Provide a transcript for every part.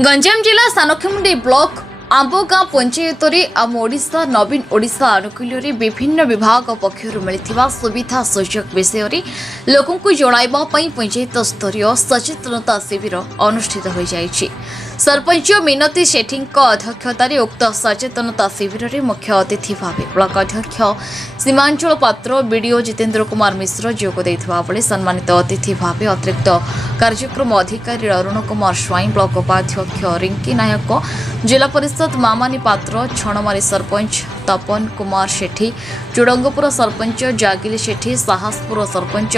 गंजाम जिला सानखमुंडी ब्लॉक आंबगां पंचायत आम ओडिशा नवीन ओडिशा आनुकूल्य विभिन्न विभाग पक्षर मिलता सुविधा सुजोग विषय लोकों जणाइबा पंचायत स्तरीय सचेतनता शिविर अनुष्ठित हो जाइछि। सरपंच मिनती सेठी अध्यक्षतार उक्त सचेतनता शिविर में मुख्य अतिथि भाव ब्लॉक अध्यक्ष सीमांचल पात्र बीडीओ जितेन्द्र कुमार मिश्र जोग देथिबा बेले सम्मानित अतिथि भाव अतिरिक्त कार्यक्रम अधिकारी अरुण कुमार स्वाई ब्लॉक उपाध्यक्ष रिंकी नायक जिला परिषद मामानी पात्र छणमारी सरपंच तपन कुमार सेठी चुडंगपुर सरपंच जागिली सेठी साहसपुर सरपंच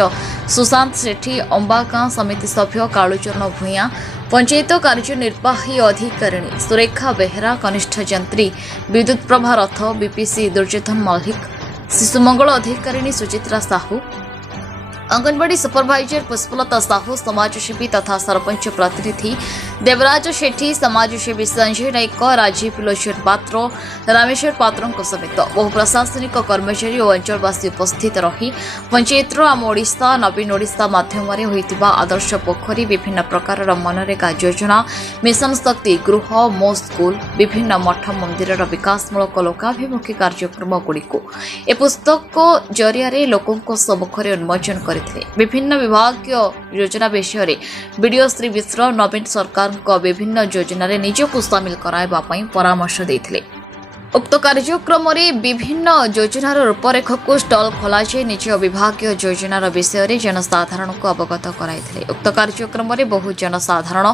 सुशांत सेठी अंबागां समिति सभ्य कालुचरण भूया पंचायत कार्यनिर्वाही अधिकारिणी सुरेखा बेहरा कनिष्ठ जंत्री विद्युत प्रभा रथ बीपीसी दुर्योधन मल्लिक शिशुमंगल अधिकारिणी सुचित्रा साहू अंगनवाड़ी सुपरभाइजर पुष्पलता साहू समाजसेवी तथा सरपंच प्रतिनिधि देवराज शेठी समाजसेवी संजय नायक राजीव लोचन पात्र रामेश्वर पात्र समेत बहु प्रशासनिक कर्मचारी और अंचलवासी उपस्थित रही पंचायत आम ओडिशा नवीन ओडिशा माध्यम आदर्श पोखरी विभिन्न प्रकार मनरेगा योजना मिशन शक्ति गृह मो स्कूल विभिन्न मठ मंदिर विकासमूलक लोकाभिमुखी कार्यक्रम गुड़िक ए पुस्तक जरिया लोकों सम्मुखें उन्मोचन कर विभिन्न विभाग योजना विषय बीडीओ श्री मिश्र नवीन सरकार विभिन्न योजन निजक सामिल कराइबा परामर्श देथिले। उक्त कार्यक्रम में विभिन्न योजनार रूपरेख को स्टल खोल निज विभाग योजनार विषय जनसाधारण को अवगत कराइथिले। उक्त कार्यक्रम में बहु जनसाधारण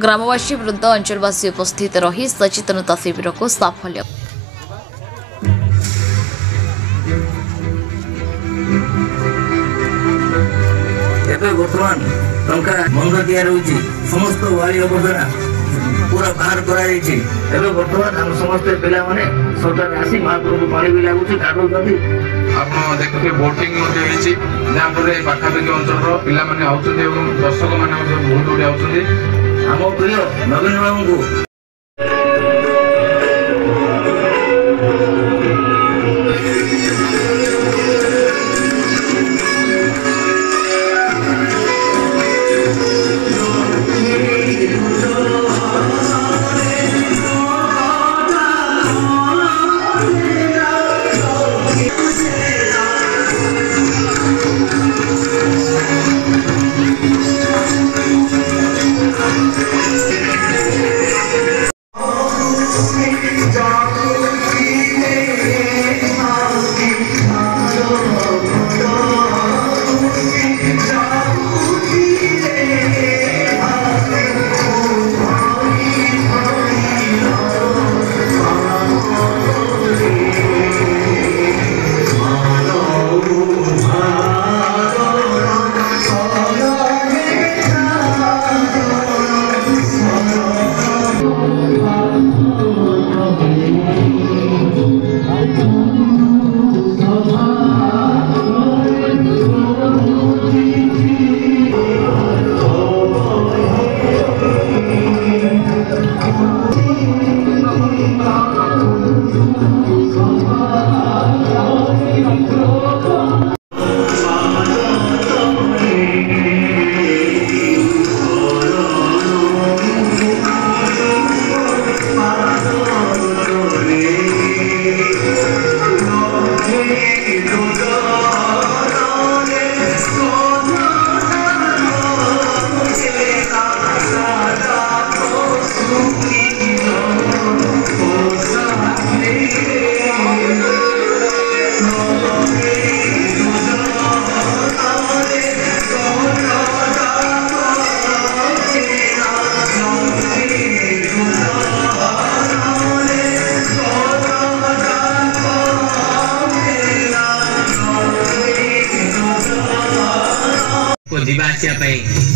ग्रामवासी वृद्ध अंचलवासी उपस्थित रही सचेतनता शिविर को साफल्य बर्तमान टंका मंग दिया रही समस्त वाली अवधारणा पूरा बाहर कराई बर्तमान आम समस्त पिला माने सरकार आसी महापुर को पानी भी लगुच गाधुच्च आप देखते बोटिंग जहाँ पाखापाखि अंचल पिला दर्शक मैंने बहुत गुड़े आम प्रिय नवीन बाबू को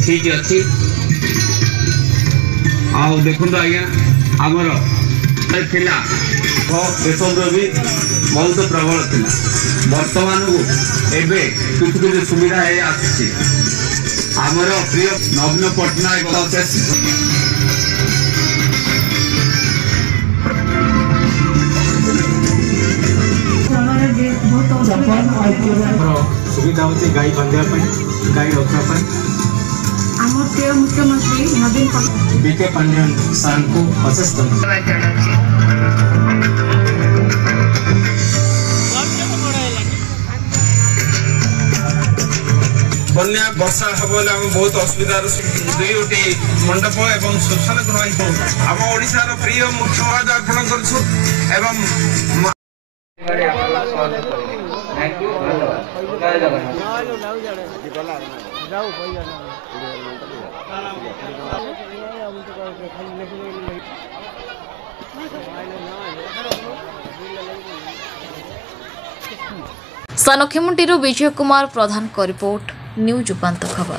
ठीक अच्छी देखो आज्ञा आमर थिला बेतन भी बहुत प्रबल थिला वर्तमान को एबे किसी किसी सुविधा है आसी आमर प्रिय नवीन पट्टनायक सुविधा होची गाई बांधिया गाई रखा आम আমার প্রিয় মুখ্যমন্ত্রী নবীন পট্টনায়ক बीके पांड्यन सान को अशेष बन्या वर्षा हम बोले आम बहुत असुविधार दुईटी मंडप एवं श्मशान गृह आम ओडार प्रिय मुख्यमंत्री अर्पण करूँ एवं सानखेमुंडी विजय कुमार प्रधान का रिपोर्ट न्यूज उपांत खबर।